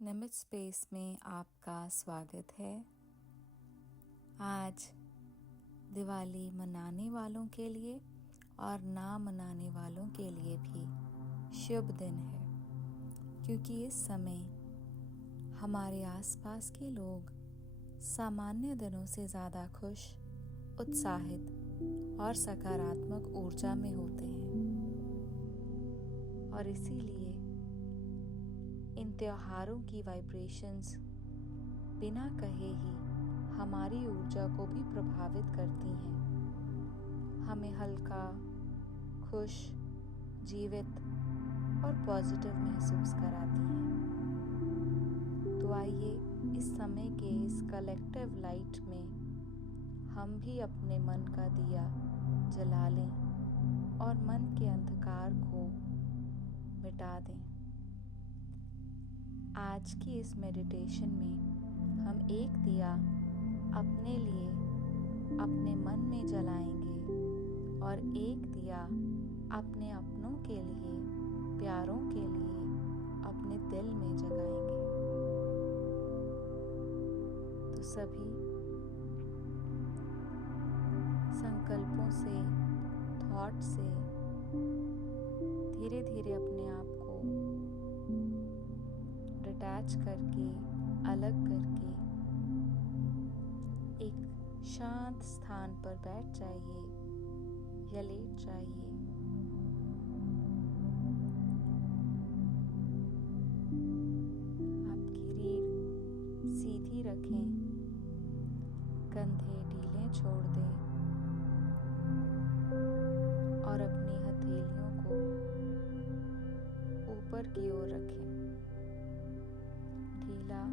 निमित space में आपका स्वागत है। आज दिवाली मनाने वालों के लिए और ना मनाने वालों के लिए भी शुभ दिन है, क्योंकि इस समय हमारे आसपास के लोग सामान्य दिनों से ज़्यादा खुश, उत्साहित और सकारात्मक ऊर्जा में होते हैं और इसीलिए इन त्योहारों की वाइब्रेशंस बिना कहे ही हमारी ऊर्जा को भी प्रभावित करती हैं, हमें हल्का, खुश, जीवित और पॉजिटिव महसूस कराती हैं। तो आइए इस समय के इस कलेक्टिव लाइट में हम भी अपने मन का दिया जला लें और मन के अंधकार को मिटा दें। आज की इस मेडिटेशन में हम एक दिया अपने लिए अपने मन में जलाएंगे और एक दिया अपने अपनों के लिए, प्यारों के लिए अपने दिल में जगाएंगे। तो सभी संकल्पों से, थॉट से धीरे धीरे अपने आप को डिटैच करके, अलग करके एक शांत स्थान पर बैठ जाइए या लेट जाइए। आपकी रीढ़ सीधी रखें, कंधे ढीले छोड़ दें और अपनी हथेलियों को ऊपर की ओर रखें। ढीला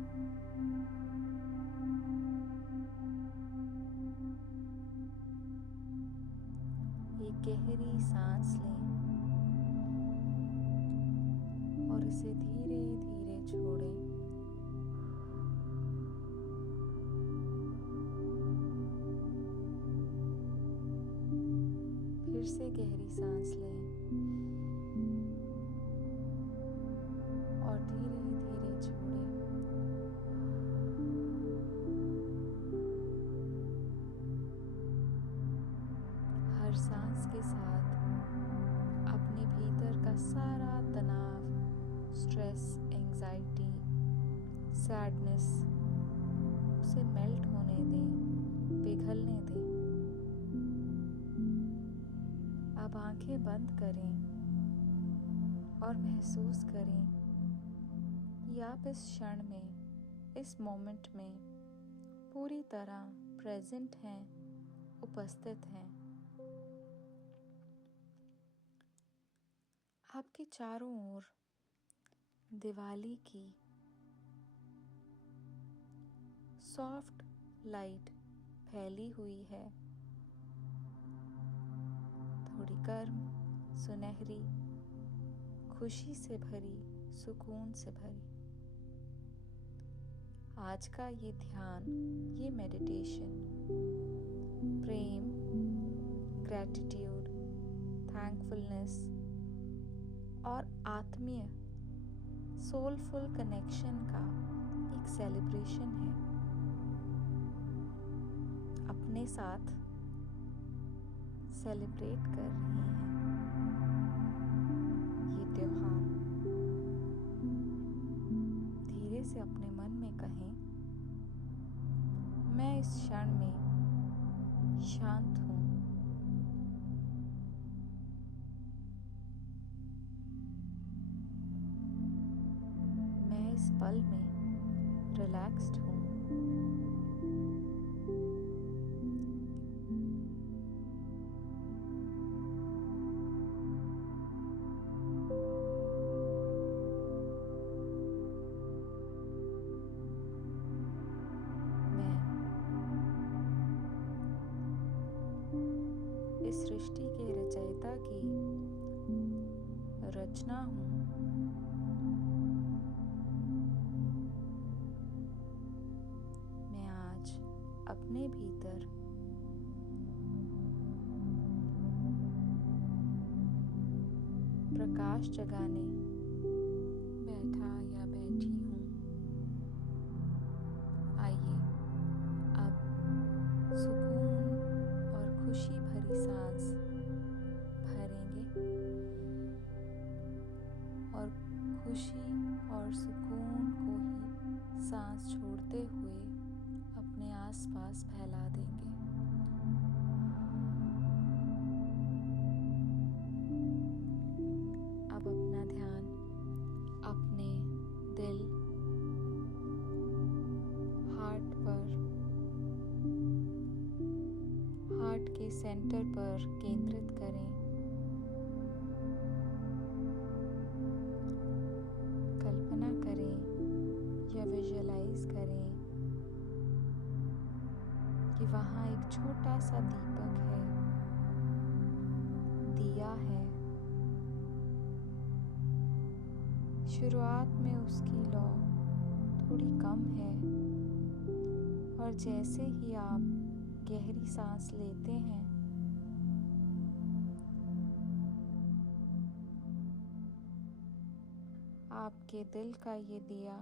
एक गहरी सांस लें और इसे धीरे धीरे छोड़ें। फिर से गहरी सांस लें और धीरे धीरे छोड़ें। हर सांस के साथ अपने भीतर का सारा तनाव, स्ट्रेस, एंजाइटी, सैडनेस उसे मेल्ट होने दें, पिघलने दें। अब आंखें बंद करें और महसूस करें कि आप इस क्षण में, इस मोमेंट में पूरी तरह प्रेजेंट हैं, उपस्थित हैं। आपके चारों ओर दिवाली की सॉफ्ट लाइट फैली हुई है, थोड़ी गर्म, सुनहरी, खुशी से भरी, सुकून से भरी। आज का ये ध्यान, ये मेडिटेशन प्रेम, ग्रैटिट्यूड, थैंकफुलनेस और आत्मीय सोलफुल कनेक्शन का एक सेलिब्रेशन है। अपने साथ सेलिब्रेट कर रहे हैं ये त्योहार। धीरे से अपने मन में कहें, मैं इस क्षण में शांत हूँ। मैं इस पल में रिलैक्स्ड हूँ। मैं इस सृष्टि के रचयिता की रचना हूँ। अपने भीतर प्रकाश जगाने बैठा या बैठी हूँ। और सुकून को ही सांस छोड़ते हुए अपने आसपास फैला देंगे। अब अपना ध्यान अपने दिल, हार्ट के सेंटर पर केंद्रित करें। कल्पना करें या विजुअलाइज करें कि वहाँ एक छोटा सा दीपक है, दिया है। शुरुआत में उसकी लौ थोड़ी कम है और जैसे ही आप गहरी सांस लेते हैं, आपके दिल का ये दिया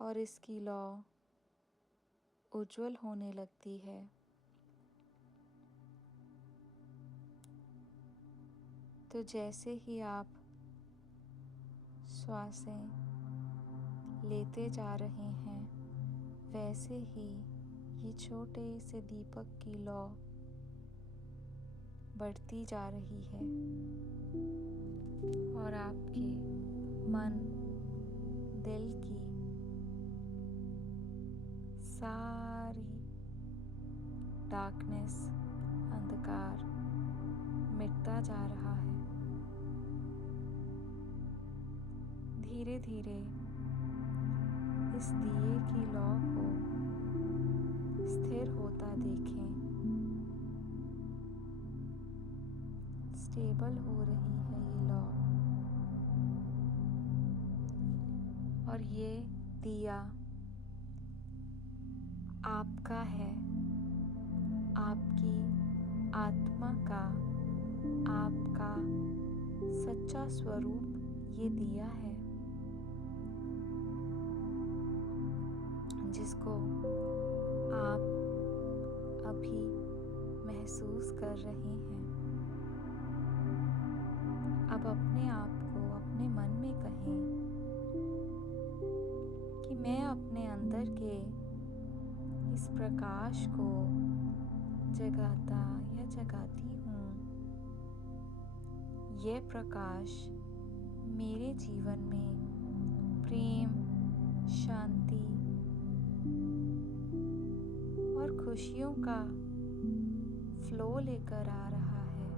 और इसकी लौ उज्जवल होने लगती है। तो जैसे ही आप श्वासें लेते जा रहे हैं, वैसे ही ये छोटे से दीपक की लौ बढ़ती जा रही है और आपके मन, दिल की सारी डार्कनेस, अंधकार मिटता जा रहा है। धीरे धीरे इस दिए की लौ को स्थिर होता देखें। स्टेबल हो रही है ये लौ और ये दिया आपका है, आपकी आत्मा का, आपका सच्चा स्वरूप ये दिया है, जिसको आप अभी महसूस कर रहे हैं। अब अपने आप को अपने मन में कहें कि मैं अपने अंदर के इस प्रकाश को जगाता या जगाती हूँ। यह प्रकाश मेरे जीवन में प्रेम, शांति और खुशियों का फ्लो लेकर आ रहा है।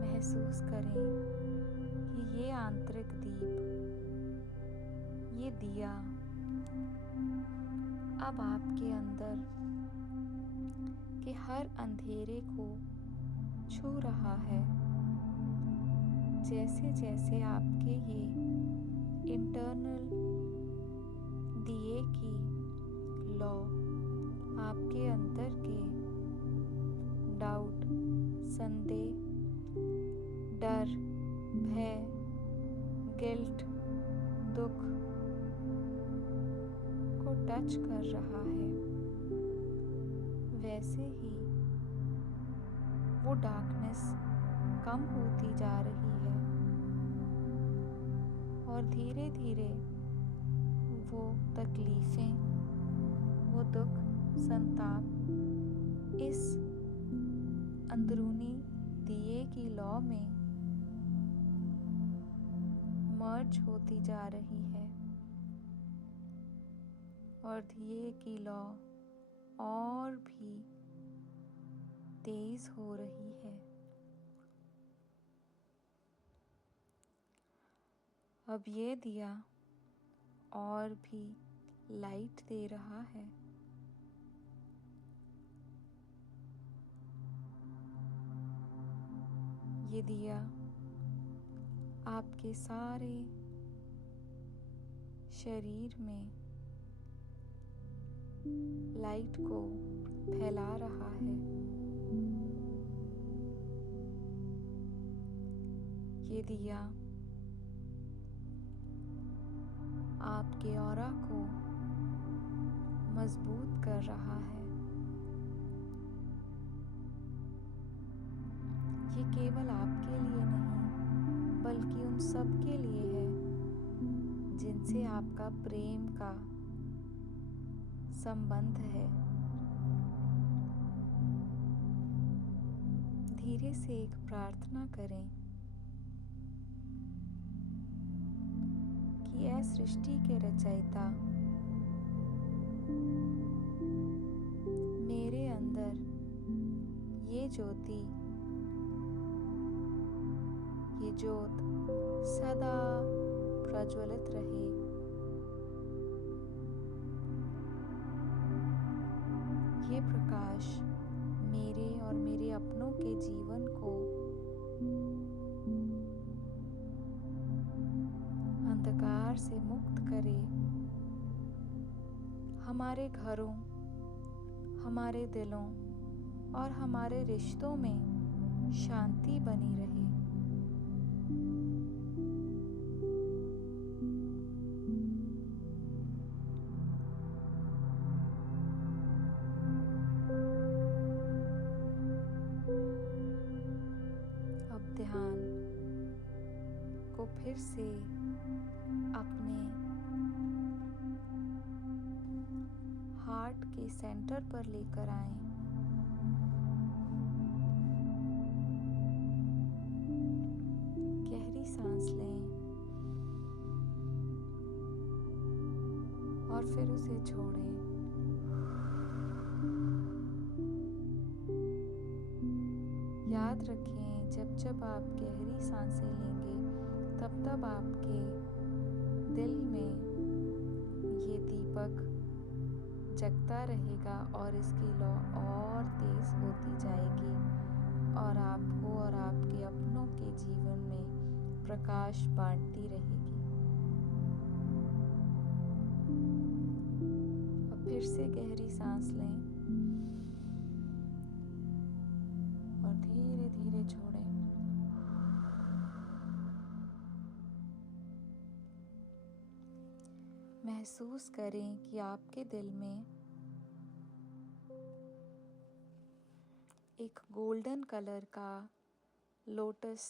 महसूस करें कि ये आंतरिक दीप, ये दिया अब आपके अंदर के हर अंधेरे को छू रहा है। जैसे जैसे आपके ये इंटरनल दिए की लौ आपके अंदर के डाउट, संदेह, डर, भय, गिल्ट, दुख को टच कर रहा है, वैसे ही वो डार्कनेस कम होती जा रही है और धीरे धीरे वो तकलीफें, वो दुख, संताप इस अंदरूनी दिए की लौ में मर्ज होती जा रही है और दिए की लौ और भी तेज हो रही है। अब ये दिया और भी लाइट दे रहा है। ये दिया आपके सारे शरीर में लाइट को फैला रहा है। ये दिया आपके ऑरा को मजबूत कर रहा है। सबके लिए है जिनसे आपका प्रेम का संबंध है। धीरे से एक प्रार्थना करें कि ऐ सृष्टि के रचयिता, मेरे अंदर ये ज्योति, ये ज्योत सदा प्रज्वलित रहे। ये प्रकाश मेरे और मेरे अपनों के जीवन को अंधकार से मुक्त करे। हमारे घरों, हमारे दिलों और हमारे रिश्तों में शांति बनी रहे। अब ध्यान को फिर से अपने हार्ट के सेंटर पर लेकर आएं। गहरी सांस लें और फिर उसे छोड़ें। याद रखें, जब जब आप गहरी सांसें लेंगे तब तब आपके दिल में ये दीपक जगता रहेगा और इसकी लौ और तेज होती जाएगी और आपको और आपके अपनों के जीवन में प्रकाश बांटती रहेगी। अब फिर से गहरी सांस लें और धीरे धीरे छोड़ें। महसूस करें कि आपके दिल में एक गोल्डन कलर का लोटस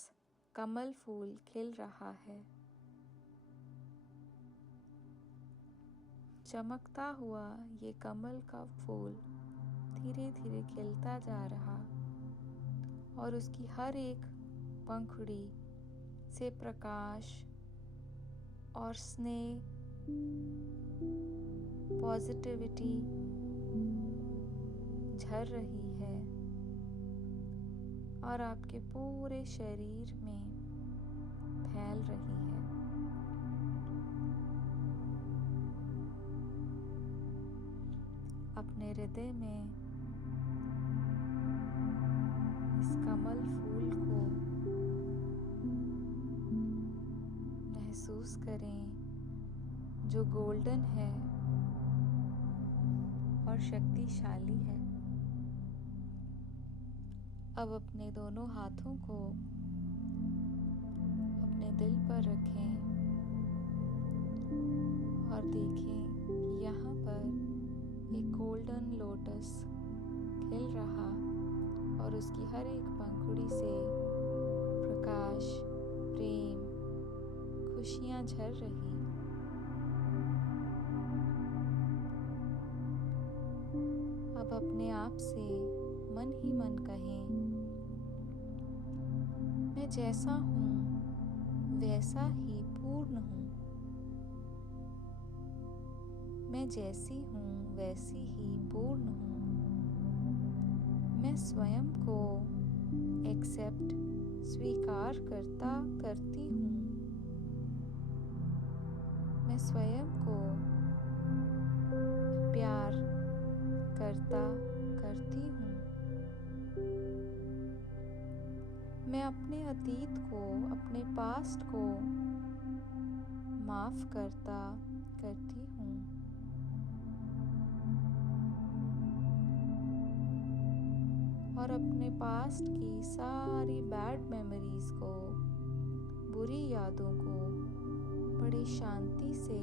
कमल फूल खिल रहा है। चमकता हुआ ये कमल का फूल धीरे धीरे खिलता जा रहा और उसकी हर एक पंखुड़ी से प्रकाश और स्नेह, पॉजिटिविटी झर रही है और आपके पूरे शरीर में फैल रही है। अपने हृदय में इस कमल फूल को महसूस करें, जो गोल्डन है और शक्तिशाली है। अब अपने दोनों हाथों को अपने दिल पर रखें और देखें कि यहाँ पर एक गोल्डन लोटस खिल रहा और उसकी हर एक पंखुड़ी से प्रकाश, प्रेम, खुशियाँ झर रही। अब अपने आप से मन ही मन कहें, मैं जैसा हूँ वैसा ही पूर्ण हूँ। मैं जैसी हूँ वैसी ही पूर्ण हूँ। मैं स्वयं को एक्सेप्ट, स्वीकार करती हूँ। मैं स्वयं को प्यार करती हूँ। मैं अपने अतीत को, अपने पास्ट को माफ करती हूँ। और अपने पास्ट की सारी बैड मेमोरीज को, बुरी यादों को बड़ी शांति से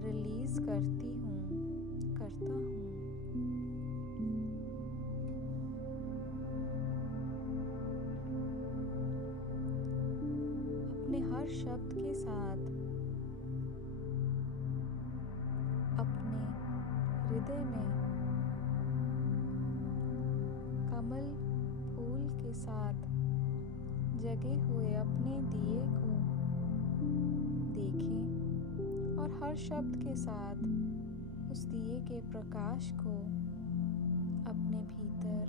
रिलीज करता हूँ। अपने हर शब्द के साथ अपने हृदय में कमल फूल के साथ जगे हुए अपने दिए को देखें और हर शब्द के साथ उस दिए के प्रकाश को अपने भीतर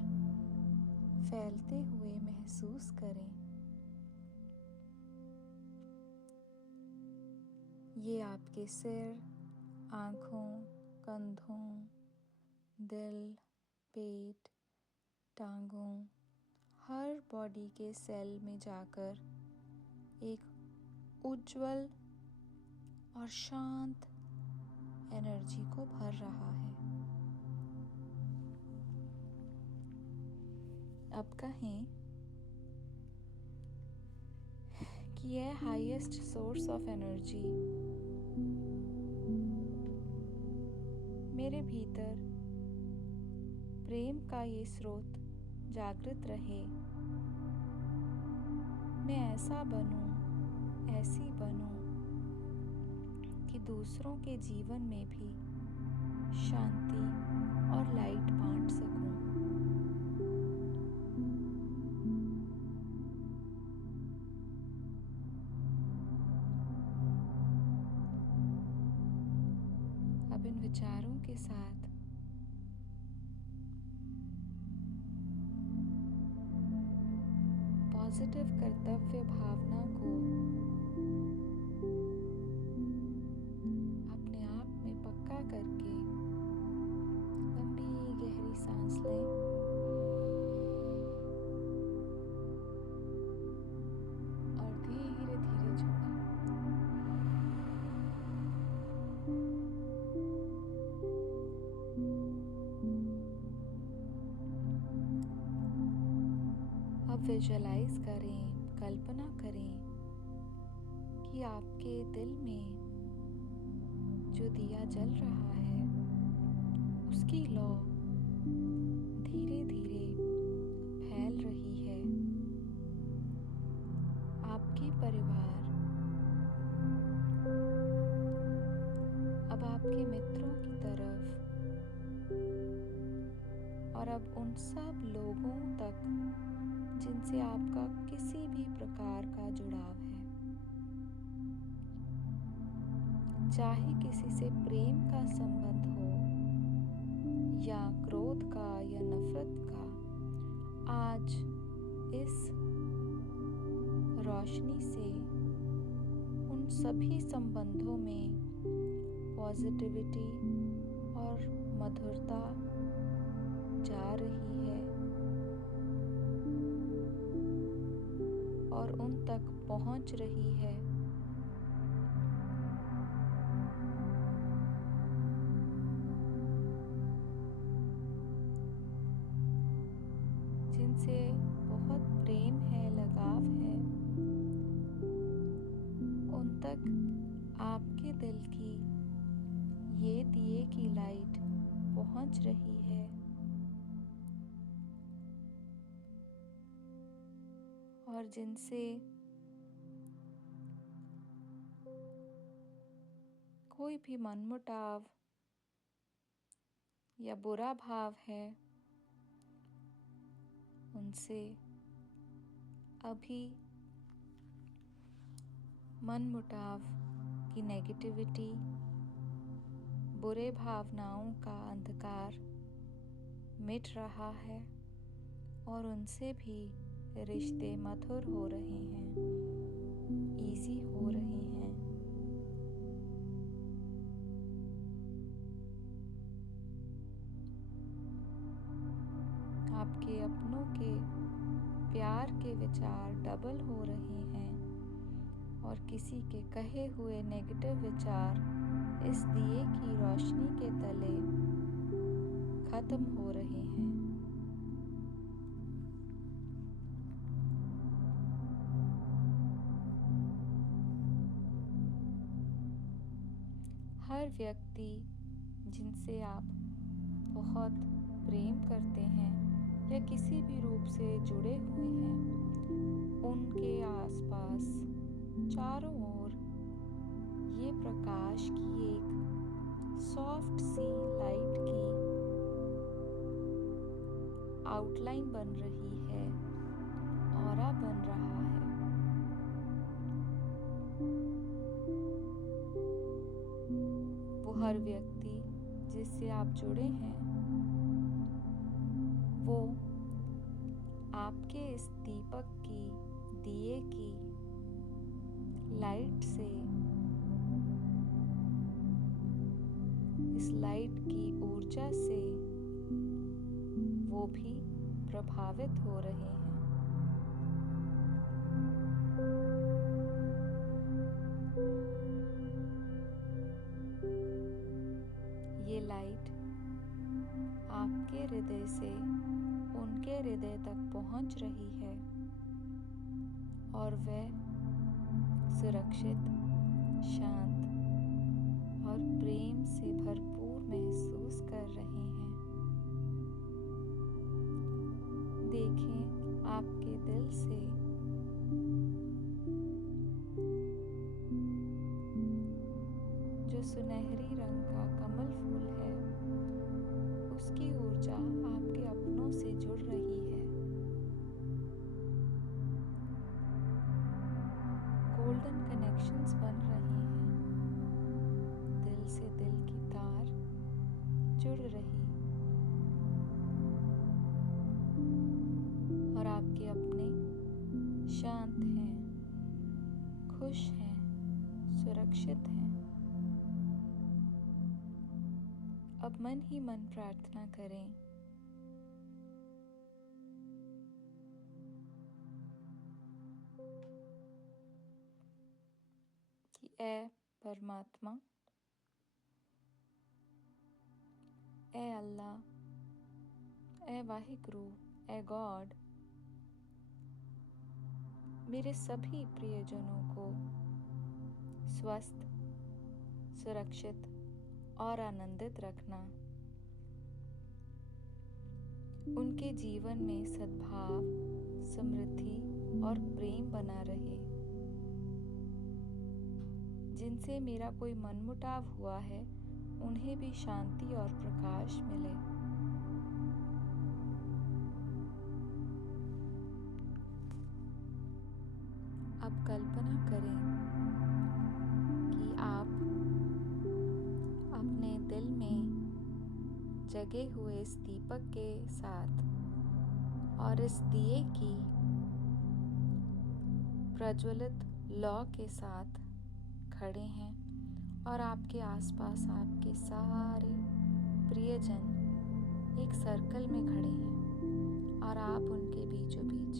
फैलते हुए महसूस करें। ये आपके सिर, आँखों, कंधों, दिल, पेट, टांगों, हर बॉडी के सेल में जाकर एक उज्जवल और शांत एनर्जी को भर रहा है। अब कहें कि यह हाईएस्ट सोर्स ऑफ एनर्जी मेरे भीतर प्रेम का ये स्रोत जागृत रहे। मैं ऐसा बनूं, ऐसी बनूं कि दूसरों के जीवन में भी शांति और लाइट बांट सकूं। अब इन विचारों के साथ पॉजिटिव कर्तव्य भावना को अपने आप में पक्का करके लंबी गहरी सांस लें और धीरे धीरे छोड़ें। अब विजुअलाइज करें, कल्पना करें कि आपके दिल में जो दिया जल रहा है उसकी लौ धीरे धीरे फैल रही है। आपके परिवार अब आपके मित्रों की तरफ और अब उन सब लोगों तक जिनसे आपका किसी भी प्रकार का जुड़ाव है, चाहे किसी से प्रेम का संबंध हो या क्रोध का या नफरत का, आज इस रोशनी से उन सभी संबंधों में पॉजिटिविटी और मधुरता जा रही है और उन तक पहुंच रही है। जिनसे बहुत प्रेम है, लगाव है, उन तक आपके दिल की ये दिए की लाइट पहुंच रही है। और जिनसे कोई भी मनमुटाव या बुरा भाव है, उनसे अभी मनमुटाव की नेगेटिविटी, बुरे भावनाओं का अंधकार मिट रहा है और उनसे भी रिश्ते मधुर हो रहे हैं, इजी हो रहे हैं। आपके अपनों के प्यार के विचार डबल हो रहे हैं और किसी के कहे हुए नेगेटिव विचार इस दिए की रोशनी के तले खत्म हो रहे हैं। हर व्यक्ति जिनसे आप बहुत प्रेम करते हैं या किसी भी रूप से जुड़े हुए हैं, उनके आसपास चारों ओर ये प्रकाश की एक सॉफ्ट सी लाइट की आउटलाइन बन रही है, ऑरा बन रहा है। वो हर व्यक्ति जिससे आप जुड़े हैं, वो आपके इस दीपक की, दिए की लाइट से, इस लाइट की ऊर्जा से वो भी प्रभावित हो रहे हैं। ये लाइट आपके हृदय से उनके हृदय तक पहुंच रही है और वे सुरक्षित, शांत और प्रेम से भरपूर महसूस कर रहे हैं। देखें आपके दिल से जो सुनहरी रंग का कमल फूल है, उसकी ऊर्जा आपके अपनों से जुड़ रही है। गोल्डन कनेक्शंस बन रहे हैं, दिल से दिल की तार जुड़ रही और आपके अपने शांत हैं, खुश हैं, सुरक्षित हैं। अब मन ही मन प्रार्थना करें। कि ऐ परमात्मा, ऐ अल्लाह, ऐ वाहिगुरु, ऐ गॉड, मेरे सभी प्रियजनों को स्वस्थ, सुरक्षित और आनंदित रखना। उनके जीवन में सद्भाव, समृद्धि और प्रेम बना रहे। जिनसे मेरा कोई मनमुटाव हुआ है, उन्हें भी शांति और प्रकाश मिले। अब कल्पना करें कि आप अपने दिल में जगे हुए इस दीपक के साथ और इस दिए की प्रज्वलित लौ के साथ खड़े हैं और आपके आसपास आपके सारे प्रियजन एक सर्कल में खड़े हैं और आप उनके बीचों बीच,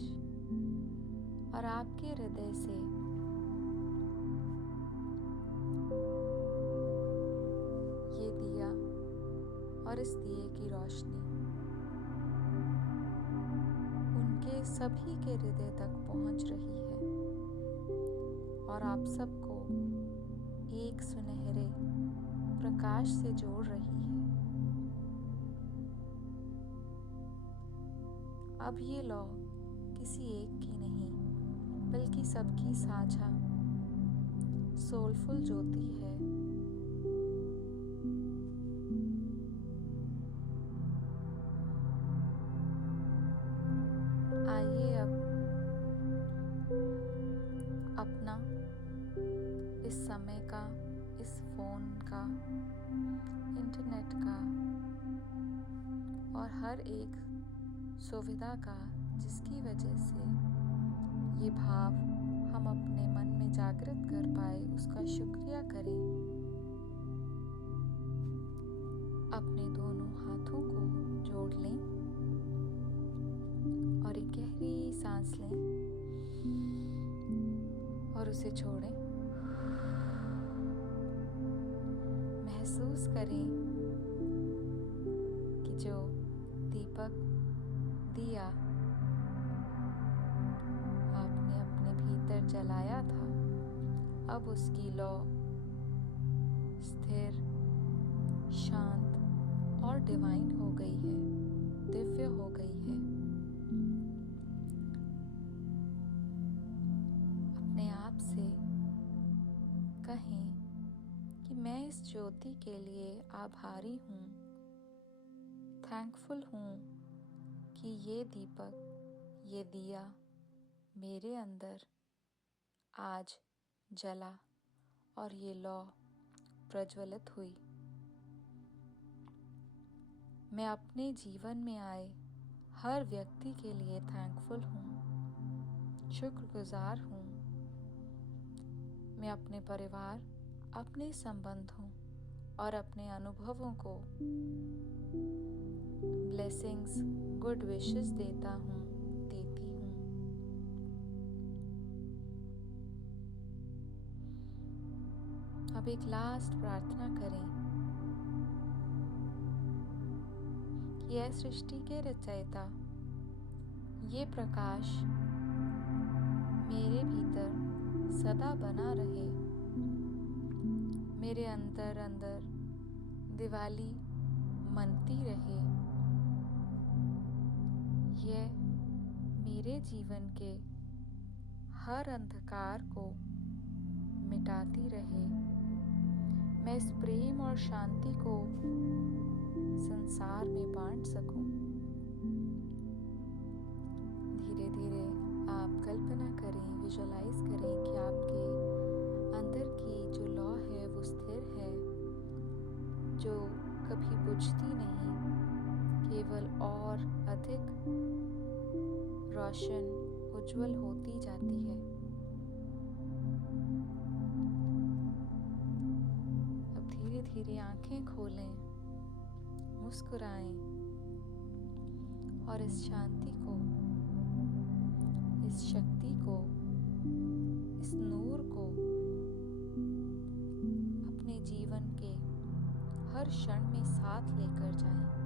और आपके हृदय से ये दिया और इस दिए की रोशनी उनके सभी के हृदय तक पहुंच रही है और आप सबको एक सुनहरे प्रकाश से जोड़ रही है। अब ये लौ किसी एक की नहीं, बल्कि सबकी साझा सोलफुल ज्योति है। आइए अब अपना इस समय का, इस फोन का, इंटरनेट का और हर एक सुविधा का जिसकी वजह से ये भाव हम अपने मन में जागृत कर पाए, उसका शुक्रिया करें। अपने दोनों हाथों को जोड़ लें और एक गहरी सांस लें और उसे छोड़ें। महसूस करें कि जो दीपक, दिया आपने अपने भीतर जलाया था, अब उसकी लौ स्थिर, शांत और डिवाइन हो गई है, दिव्य हो गई है। अपने आप से इस ज्योति के लिए आभारी हूँ, थैंकफुल हूँ कि ये दीपक, ये दिया मेरे अंदर आज जला और ये लौ प्रज्वलित हुई। मैं अपने जीवन में आए हर व्यक्ति के लिए थैंकफुल हूँ, शुक्रगुजार हूँ। मैं अपने परिवार, अपने संबंधों और अपने अनुभवों को ब्लेसिंग्स, गुड विशेस देता हूँ, देती हूँ। अब एक लास्ट प्रार्थना करें कि ऐ सृष्टि के रचयिता, ये प्रकाश मेरे भीतर सदा बना रहे, मेरे अंदर अंदर दिवाली मनती रहे, यह मेरे जीवन के हर अंधकार को मिटाती रहे। मैं इस प्रेम और शांति को संसार में बांट सकूं। धीरे धीरे आप कल्पना करें, विजुअलाइज करें कि आपके अंदर की जो लौ है वो स्थिर है, जो कभी बुझती नहीं, केवल और अधिक रोशन, उज्जवल होती जाती है। अब धीरे धीरे आंखें खोलें, मुस्कुराएं और इस शांति को, इस शक्ति को, इस नूर को अपने जीवन के हर क्षण में साथ लेकर जाएं।